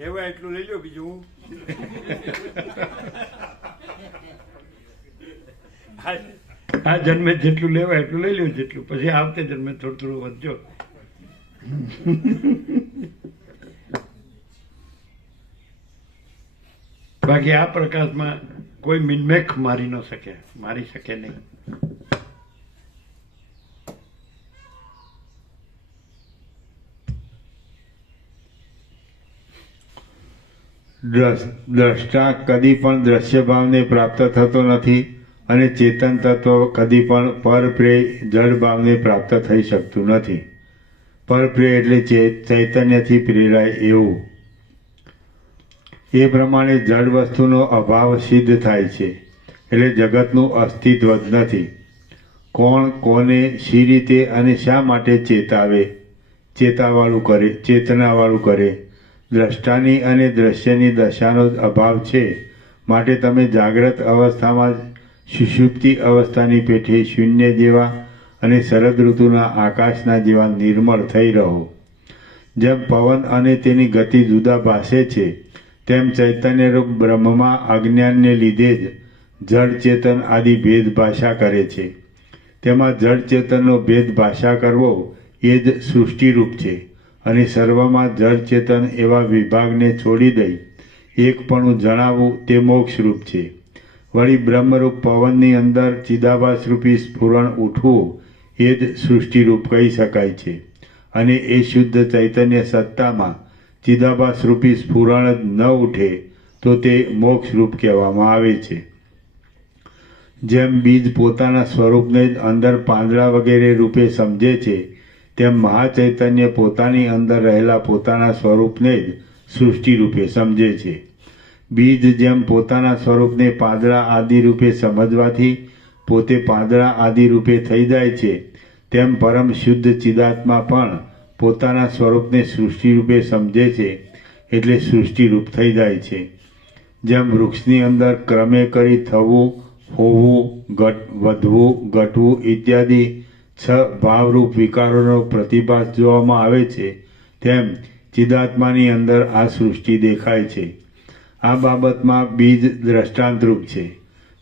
લેવાય એટલું લઈ લો બીજું આ- જન્મે જેટલું લેવાય એટલું લઈ લો જેટલું. પછી આવતે જન્મે થોડું થોડું વધજો. બાકી આ પ્રકાશમાં કોઈ મિનમેખ મારી ન શકે, મારી શકે નહીં. દ્રષ્ટા કદી પણ દ્રશ્ય ભાવને પ્રાપ્ત થતો નથી અને ચેતન તત્વ કદી પણ પરપ્રેય જળ ભાવને પ્રાપ્ત થઈ શકતું નથી. પરપ્રેય એટલે ચૈતન્યથી પ્રેરાય એવું. એ પ્રમાણે જળ વસ્તુનો અભાવ સિદ્ધ થાય છે, એટલે જગતનું અસ્તિત્વ જ નથી. કોણ કોને, શી રીતે અને શા માટે ચેતાવે? ચેતાવાળું કરે, ચેતનાવાળું કરે. દ્રષ્ટાની અને દ્રશ્યની દશાનો અભાવ છે. માટે તમે જાગ્રત અવસ્થામાં જ સુષુપ્તિ અવસ્થાની પેઠે શૂન્ય જેવા અને શરદ ઋતુના આકાશના જેવા નિર્મળ થઈ રહો. જેમ પવન અને તેની ગતિ જુદા ભાષે છે, તેમ ચૈતન્યરૂપ બ્રહ્મમાં અજ્ઞાનને લીધે જ જળ ચેતન આદિ ભેદ ભાષા કરે છે. તેમાં જળ ચેતનનો ભેદ ભાષા કરવો એ જ સૃષ્ટિરૂપ છે. અને સર્વમાં જળ ચેતન એવા વિભાગને છોડી દઈ એકપણું જણાવવું તે મોક્ષરૂપ છે. વળી બ્રહ્મરૂપ પવનની અંદર ચિદાભાસરૂપી સ્ફુરણ ઉઠવું એ જ સૃષ્ટિરૂપ કહી શકાય છે. અને એ શુદ્ધ ચૈતન્ય સત્તામાં ચિદાભાસરૂપી સ્ફુરણ જ ન ઉઠે તો તે મોક્ષરૂપ કહેવામાં આવે છે. જેમ બીજ પોતાના સ્વરૂપને જ અંદર પાંદડા વગેરે રૂપે સમજે છે તેમ મહાચૈતન્ય પોતાની અંદર રહેલા પોતાના સ્વરૂપને જ સૃષ્ટિ રૂપે સમજે છે. બીજ જેમ પોતાના સ્વરૂપને પાંદડા આદિ રૂપે સમજવાથી પોતે પાંદડા આદિ રૂપે થઈ જાય છે, તેમ પરમ શુદ્ધ ચિદાત્મા પણ પોતાના સ્વરૂપને સૃષ્ટિ રૂપે સમજે છે, એટલે સૃષ્ટિરૂપ થઈ જાય છે. જેમ વૃક્ષની અંદર ક્રમે કરી થવું, હોવું, ઘટ, વધવું, ઘટવું, ઇત્યાદિ છ ભાવરૂપ વિકારોનો પ્રતિભાસ જોવામાં આવે છે, તેમ ચિદાત્માની અંદર આ સૃષ્ટિ દેખાય છે. આ બાબતમાં બીજ દ્રષ્ટાંતરૂપ છે.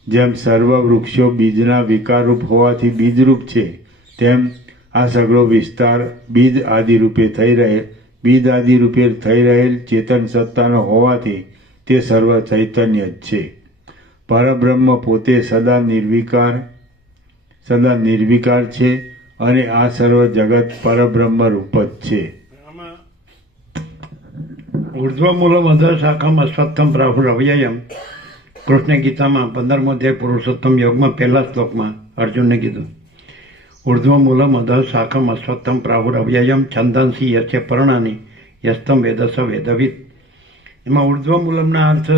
જેમ સર્વ વૃક્ષો બીજના વિકારરૂપ હોવાથી બીજરૂપ છે, તેમ આ સગળો વિસ્તાર બીજ આદિરૂપે થઈ રહેલ બીજ આદિરૂપે થઈ રહેલ ચેતન સત્તાનો હોવાથી તે સર્વ ચૈતન્ય જ છે. પરબ્રહ્મ પોતે સદા નિર્વિકાર સદા નિર્વિકાર છે અને આ સર્વ જગત પરબ્રહ્મ રૂપ જ છે. ઉર્ધ્વમૂલમ અધર શાખમ અશ્વત્થમ પ્રાહુર અવ્યયમ કૃષ્ણ ગીતામાં પંદરમો અધ્યાય પુરુષોત્તમ યોગમાં પહેલા શ્લોકમાં અર્જુનને કીધું. ઉર્ધ્વમૂલમ અધર શાખમ અશ્વત્થમ પ્રાહુર અવ્યયમ છંદંસી યસ્ય પર્ણાની યસ્તમ વેદસ વેદવિદ એમાં ઉર્ધ્વમૂલમના અર્થ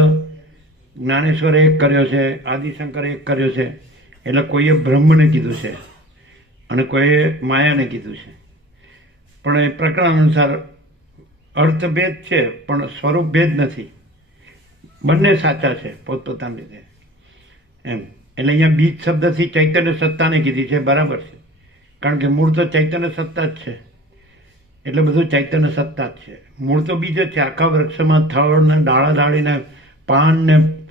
જ્ઞાનેશ્વરે એક કર્યો છે, આદિશંકરે એક કર્યો છે. એટલે કોઈએ બ્રહ્મને કીધું છે અને કોઈએ માયાને કીધું છે. પણ એ પ્રકરણ અનુસાર અર્થભેદ છે, પણ સ્વરૂપ ભેદ નથી. બંને સાચા છે, પોતપોતાની રીતે એમ. એટલે અહીંયા બીજ શબ્દથી ચૈતન્ય સત્તાને કીધી છે, બરાબર છે. કારણ કે મૂળ તો ચૈતન્ય સત્તા જ છે. એટલે બધું ચૈતન્ય સત્તા જ છે. મૂળ તો બીજ જ છે, આખા વૃક્ષમાં થળ ને ડાળા ડાળીને પાન ને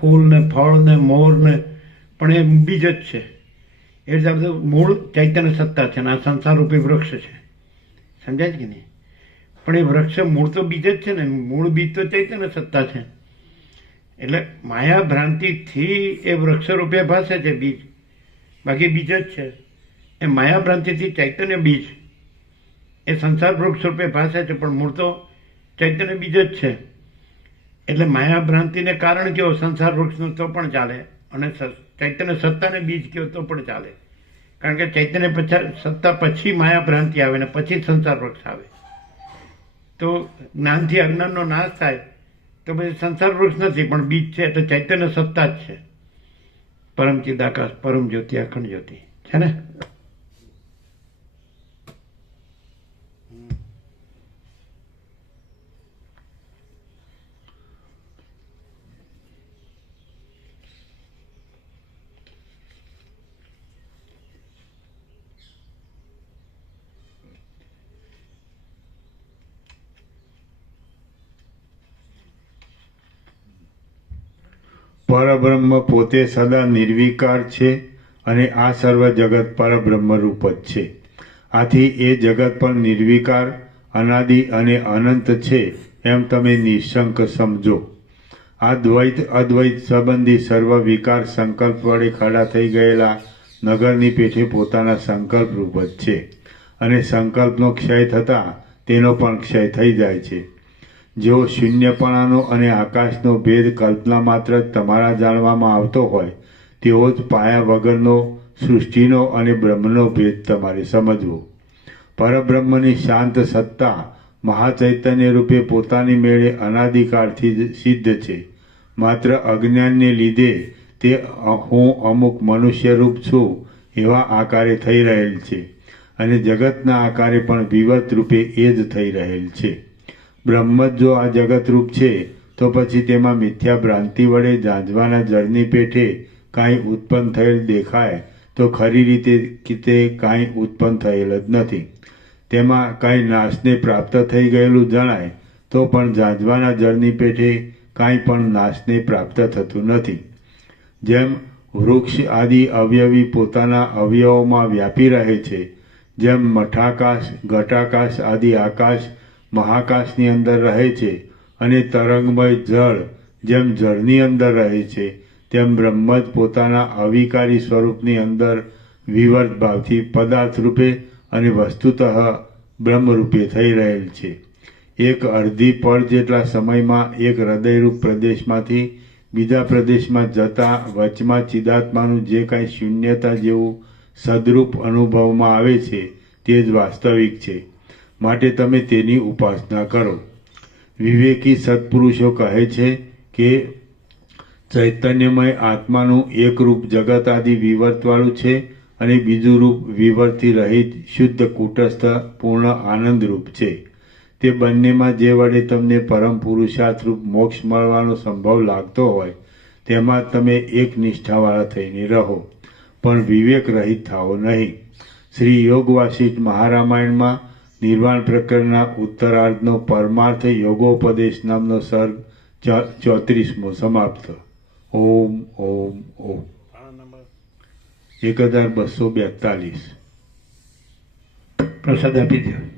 ફૂલ ને ફળ ને મોર ને પણ એ બીજ જ છે. એ રીતે આ બધું મૂળ ચૈતન્ય સત્તા છે અને આ સંસાર રૂપી વૃક્ષ છે. સમજાય કે નહીં? પણ એ વૃક્ષ મૂળ તો બીજ જ છે ને. મૂળ બીજ તો ચૈતન્ય સત્તા છે. એટલે માયા ભ્રાંતિથી એ વૃક્ષ રૂપે ભાસે છે બીજ. બાકી બીજ જ છે. એ માયા ભ્રાંતિથી ચૈતન્ય બીજ. એ સંસાર વૃક્ષ રૂપે ભાસે છે, પણ મૂળ તો ચૈતન્ય બીજ જ છે. એટલે માયા ભ્રાંતિને કારણ કેવો? સંસાર વૃક્ષનું તો પણ ચાલે. અને ચૈતન્ય સત્તાને બીજ કહો તો પણ ચાલે. કારણ કે ચૈતન્ય પછા, સત્તા પછી માયા ભ્રાંતિ આવે ને પછી સંસાર વૃક્ષ આવે. તો જ્ઞાનથી અજ્ઞાનનો નાશ થાય, તો પછી સંસાર વૃક્ષ નથી, પણ બીજ છે એટલે ચૈતન્ય સત્તા જ છે. પરમ ચિદાકાશ પરમ જ્યોતિ અખંડ જ્યોતિ. છે ને? પરબ્રહ્મ પોતે સદા નિર્વિકાર છે અને આ સર્વ જગત પરબ્રહ્મ રૂપ જ છે. આથી એ જગત પણ નિર્વિકાર, અનાદિ અને અનંત છે એમ તમે નિશંક સમજો. આ દ્વૈત અદ્વૈત સંબંધી સર્વ વિકાર સંકલ્પ વડે ખડા થઈ ગયેલા નગરની પેઠે પોતાના સંકલ્પ રૂપ જ છે. અને સંકલ્પનો ક્ષય થતાં તેનો પણ ક્ષય થઈ જાય છે. જેઓ શૂન્યપણાનો અને આકાશનો ભેદ કલ્પના માત્ર તમારા જાણવામાં આવતો હોય તેવો જ પાયા વગરનો, સૃષ્ટિનો અને બ્રહ્મનો ભેદ તમારે સમજવો. પરબ્રહ્મની શાંત સત્તા મહાચૈતન્ય રૂપે પોતાની મેળે અનાદિકાળથી જ સિદ્ધ છે. માત્ર અજ્ઞાનને લીધે તે હું અમુક મનુષ્ય રૂપ છું એવા આકારે થઈ રહેલ છે અને જગતના આકારે પણ વિવર્ત રૂપે એ જ થઈ રહેલ છે. બ્રહ્મ જ આ જગતરૂપ છે, તો પછી તેમાં મિથ્યા ભ્રાંતિ વડે જાંજવાના જળની પેઠે કાંઈ ઉત્પન્ન થયેલ દેખાય, તો ખરી રીતે કે તે કાંઈ ઉત્પન્ન થયેલ જ નથી. તેમાં કાંઈ નાશને પ્રાપ્ત થઈ ગયેલું જણાય, તો પણ જાંજવાના જળની પેઠે કાંઈ પણ નાશને પ્રાપ્ત થતું નથી. જેમ વૃક્ષ આદિ અવયવી પોતાના અવયવોમાં વ્યાપી રહે છે, જેમ મઠાકાશ, ઘટાકાશ આદિ આકાશ મહાકાશની અંદર રહે છે અને તરંગમય જળ જેમ જળની અંદર રહે છે, તેમ બ્રહ્મ જ પોતાના અવિકારી સ્વરૂપની અંદર વિવર્ત ભાવથી પદાર્થ રૂપે અને વસ્તુતઃ બ્રહ્મરૂપે થઈ રહેલ છે. એક અડધી પળ જેટલા સમયમાં એક હૃદયરૂપ પ્રદેશમાંથી બીજા પ્રદેશમાં જતા વચમાં ચિદાત્માનું જે કાંઈ શૂન્યતા જેવું સદરૂપ અનુભવમાં આવે છે, તે જ વાસ્તવિક છે. માટે તમે તેની ઉપાસના કરો. વિવેકી સત્પુરુષો કહે છે કે, ચૈતન્યમય આત્માનું એક રૂપ જગત આદિ વિવર્તવાળું છે અને બીજું રૂપ વિવર્તથી રહિત શુદ્ધ કુટસ્થ પૂર્ણ આનંદ રૂપ છે. તે બંનેમાં જે વડે તમને પરમ પુરુષાર્થ રૂપ મોક્ષ મળવાનો સંભવ લાગતો હોય, તેમાં તમે એક નિષ્ઠાવાળા થઈને રહો. પણ વિવેક રહિત થાઓ નહીં. શ્રી યોગ મહારામાયણમાં નિર્વાણ પ્રકરણના ઉત્તરાર્ધનો પરમાર્થ યોગોપદેશ નામનો સર્ગ ચોત્રીસમો સમાપ્ત. ઓમ ઓમ ઓમ. એક હજાર બસો બેતાલીસ. પ્રસાદ આપી દો